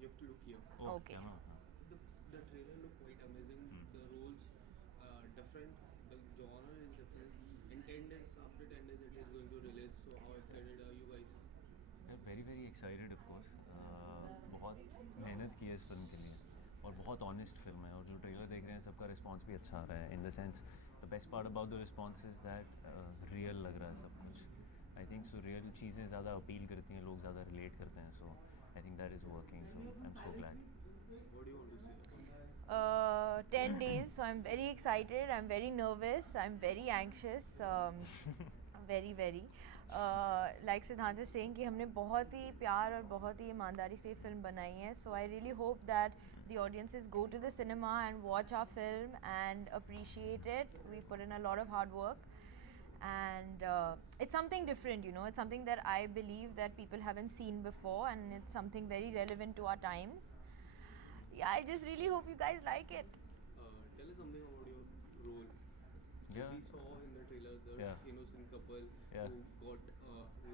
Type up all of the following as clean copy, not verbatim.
You have to look here. Okay. The trailer looked quite amazing. The roles different. The genre is different. In 10 days, after 10 days, it is going to release. So how excited are you guys? Very very excited of course. बहुत मेहनत की है इस film के लिए और बहुत honest film है और जो ट्रेलर देख रहे हैं सबका रिस्पांस भी अच्छा आ रहा है. In the sense the best part about the response is that real लग रहा है सब कुछ. आई थिंक सो रियल चीज़ें ज़्यादा अपील करती हैं, लोग ज़्यादा रिलेट करते हैं. So I think that is working. So I am so glad. What do you want to say? 10 days, so I'm very excited, I'm very nervous, I'm very anxious, very very like Sidhant is saying कि हमने बहुत ही प्यार और बहुत ही ईमानदारी से film बनाई है. So I really hope that the audiences go to the cinema and watch our film and appreciate it. We've put in a lot of hard work and it's something different, you know, it's something that I believe that people haven't seen before and it's something very relevant to our times. Yeah, I just really hope you guys like it. Tell us something about your role. Yeah. We saw in the trailer the Yeah. innocent couple Yeah. who got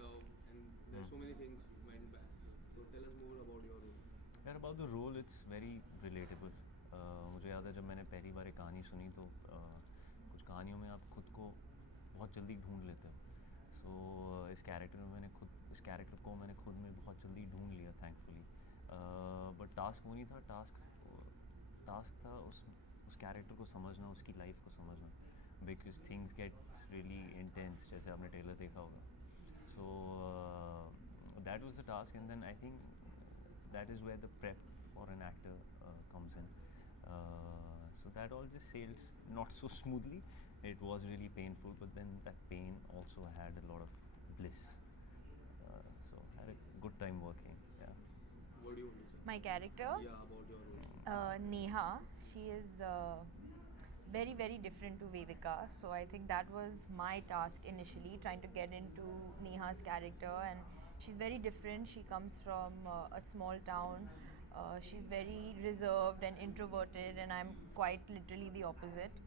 love, and there's so many things went back. So tell us more about your role. यार about the role it's very relatable. मुझे याद है जब मैंने पहली बार एक कहानी सुनी तो कुछ कहानियों में आप खुद को बहुत जल्दी ढूंढ लेते हो. सो इस कैरेक्टर को मैंने खुद में बहुत जल्दी ढूंढ लिया थैंकफुली. बट टास्क वो नहीं था. टास्क था उस कैरेक्टर को समझना, उसकी लाइफ को समझना, because things get really intense जैसे आपने ट्रेलर देखा होगा. So that was the task and then I think that is where the prep for an actor comes in. So that all just sails not so smoothly. It was really painful, but then that pain also had a lot of bliss. So had a good time working. Yeah. What do you want to say? My character? Yeah, about your role. Neha, she is very very different to Vedika, so I think that was my task initially, trying to get into Neha's character. And she's very different. She comes from a small town. She's very reserved and introverted and I'm quite literally the opposite.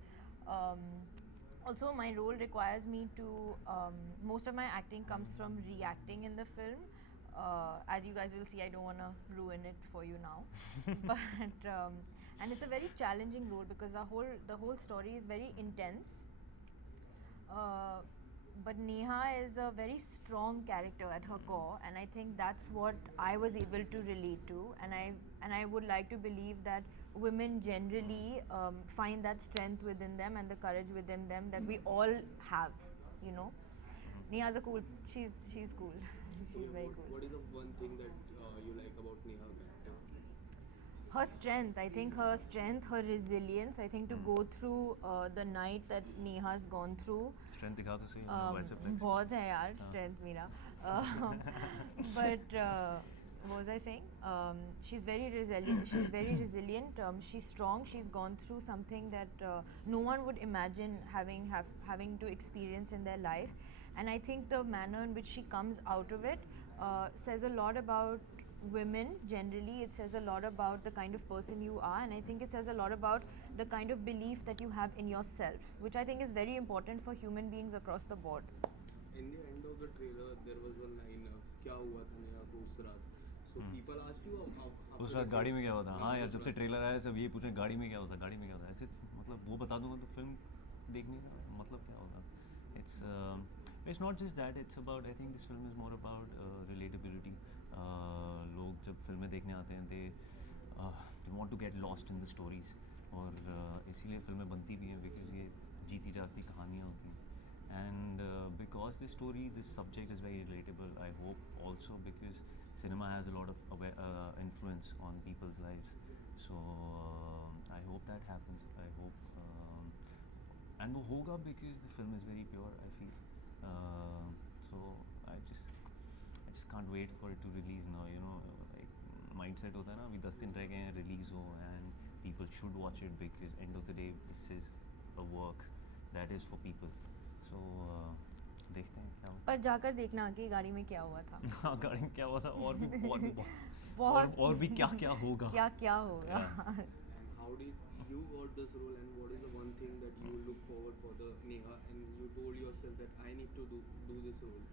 Also my role requires me to most of my acting comes from reacting in the film. As you guys will see, I don't want to ruin it for you now. But and it's a very challenging role because the whole story is very intense. But Neha is a very strong character at her core, and I think that's what I was able to relate to. And I would like to believe that women generally find that strength within them and the courage within them that we all have. You know, Neha's a cool. She's cool. She's very cool. What is the one thing that you like about Neha character? Her strength, I think her strength, her resilience, I think to go through the night that Neha's gone through. Strength दिखा तो सही. Biceps. बहुत है यार strength मेरा. But what was I saying? She's very resilient. She's very resilient. She's strong. She's gone through something that no one would imagine having to experience in their life. And I think the manner in which she comes out of it says a lot about women generally. It says a lot about the kind of person you are, and I think it says a lot about the kind of belief that you have in yourself, which I think is very important for human beings across the board. In the end of the trailer, there was one line, क्या हुआ था नेहा को उस रात? So people asked you उस रात गाड़ी में क्या हुआ था. हाँ यार, जब से ट्रेलर आया सब ये पूछे गाड़ी में क्या होता, गाड़ी में क्या होता. ऐसे मतलब वो बता दूंगा तो फिल्म देखने का मतलब क्या होगा. It's not just that. It's about, I think this film is more about relatability. लोग जब फिल्में देखने आते हैं they want to get lost in the stories. और इसीलिए फिल्में बनती भी हैं because ये जीती जाती कहानियाँ होती हैं. And because this subject is very relatable, I hope also because cinema has a lot of influence on people's lives. So I hope that happens. I hope and वो होगा because the film is very pure, I feel. So I just can't wait for it to release now. You know, like mindset होता है ना, अभी 10 दिन रह गए हैं release हो, and people should watch it because end of the day this is a work that is for people. So देखते हैं क्या. पर जाकर देखना कि गाड़ी में क्या हुआ था. हाँ, गाड़ी में क्या हुआ था और भी बहुत और भी क्या होगा. क्या होगा. And how did you got this role, and what is the one thing that you look forward for the Neha, and you told yourself that I need to do this role?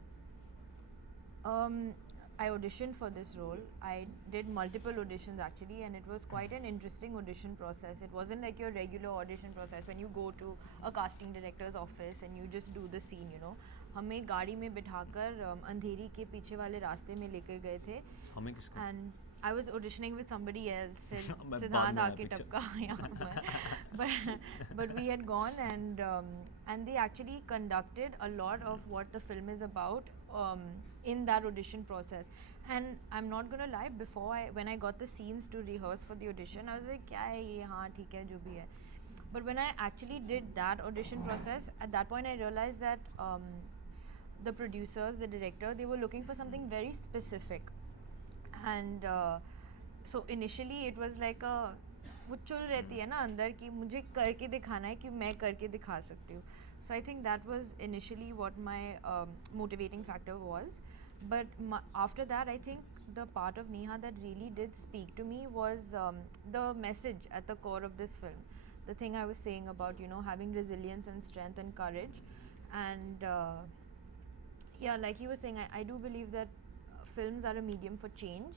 I auditioned for this role. I did multiple auditions actually, and it was quite an interesting audition process. It wasn't like your regular audition process when you go to a casting director's office and you just do the scene, you know. हमें गाड़ी में बिठाकर अंधेरी के पीछे वाले रास्ते में लेकर गए थे. हमें किसको? And I was auditioning with somebody else. फिर मैं सिद्धांत बाद में आया आके picture. टपका यहाँ पर. But we had gone and they actually conducted a lot of what the film is about in that audition process. And I'm not gonna lie, when I got the scenes to rehearse for the audition, I was like, क्या है ये, हाँ ठीक है जो भी है. But when I actually did that audition process, at that point I realized that the producers, the director, they were looking for something very specific. And so initially it was like वो चुल रहती है ना अंदर कि मुझे करके दिखाना है कि मैं करके दिखा सकती हूँ. So I think that was initially what my motivating factor was. But after that, I think the part of Neha that really did speak to me was the message at the core of this film. The thing I was saying about, you know, having resilience and strength and courage. And yeah, like he was saying, I do believe that films are a medium for change,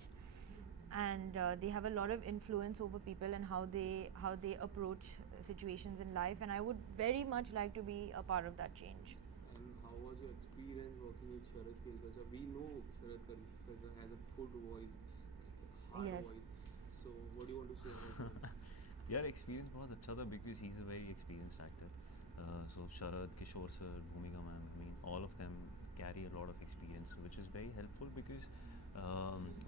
and they have a lot of influence over people and how they approach situations in life, and I would very much like to be a part of that change. And how was your experience working with Sagar Patel? We know Sagar Patel has a good voice, hard Yes. voice. So what do you want to say about him? यार experience बहुत अच्छा था because he's a very experienced actor. So Sharad, Kishore sir, Bhumika ma'am, I mean all of them carry a lot of experience, which is very helpful because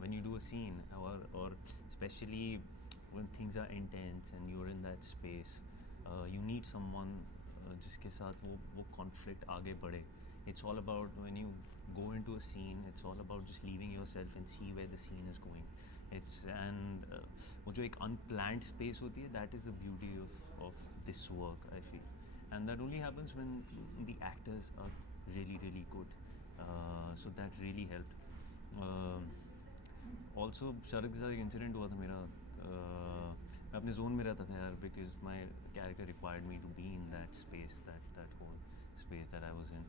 when you do a scene or especially when things are intense and you're in that space, you need someone जिसके साथ वो conflict आगे बढ़े. It's all about when you go into a scene, it's all about just leaving yourself and see where the scene is going. वो जो एक unplanned space होती है, that is the beauty of this work, I feel. And that only happens when the actors are really, really good. So that really helped. Also, शरद के साथ एक incident हुआ था मेरा. मैं अपने जोन में रहता था यार, because my character required me to be in that space, that whole space that I was in.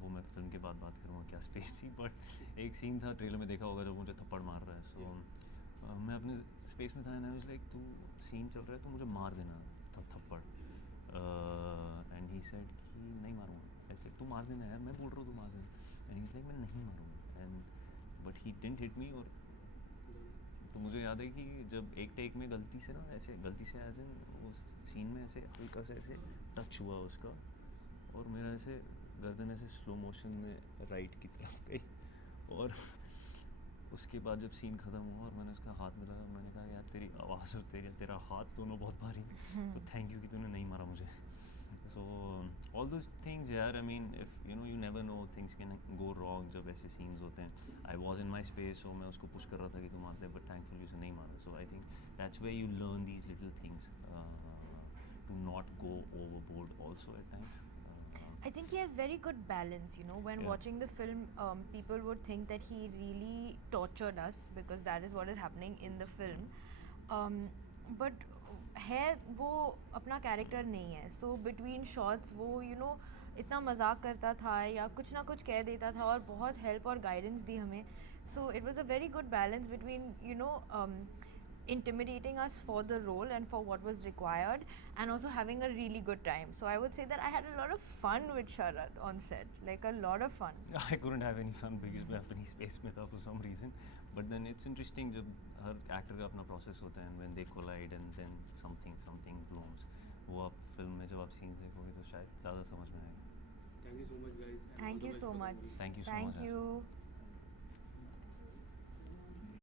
वो मैं फिल्म के बाद बात करूँगा क्या स्पेस थी, बट एक सीन था, ट्रेलर में देखा होगा, जब मुझे थप्पड़ मार रहा है. सो मैं अपने स्पेस में था एंड आई वाज लाइक, तू सीन चल रहा है तो मुझे मार देना थप्पड़. एंड ही सेड कि नहीं मारूंगा, ऐसे तू मार देना यार, मैं बोल रहा हूँ तू मार देना. एंड ही लाइक मैं नहीं मारूंगा. And but he didn't hit me. और तो मुझे याद है कि जब एक टेक में गलती से एज इन उस सीन में ऐसे हल्का से ऐसे टच हुआ उसका, और मेरा ऐसे गर्दन ऐसे स्लो मोशन में राइट की तरफ गई. और उसके बाद जब सीन ख़त्म हुआ और मैंने उसका हाथ में लगा, मैंने कहा यार तेरी आवाज़ और तेरा हाथ दोनों बहुत भारी, तो थैंक यू कि तूने नहीं मारा मुझे. सो ऑल दोज थिंग्स यार, I mean if you know, you never know, things can go wrong जब ऐसे सीन्स होते हैं. I was in my space, सो मैं उसको पुश कर रहा था कि तू मारते, बट थैंकफुली उसे नहीं मारा. So I think that's where you learn these little things, to not go overboard also at times. I think he has very good balance, you know. When Yeah. watching the film, people would think that he really tortured us because that is what is happening in the film. But है वो अपना character नहीं है. So between shots वो you know इतना मजाक करता था या कुछ ना कुछ कह देता था और बहुत हेल्प और गाइडेंस दी हमें. So it was a very good balance between you know intimidating us for the role and for what was required, and also having a really good time. So I would say that I had a lot of fun with Sharad on set, like a lot of fun. I couldn't have any fun because मैं अपनी space में था for some reason. But then it's interesting जब हर actor का अपना process होता है, and when they collide and then something blooms. वो आप film में जब आप scenes देखोगे तो शायद ज़्यादा समझ में आएगा. Thank you so much, guys. and all Thank the you best so for the much. movie. Thank you so much. Thank you.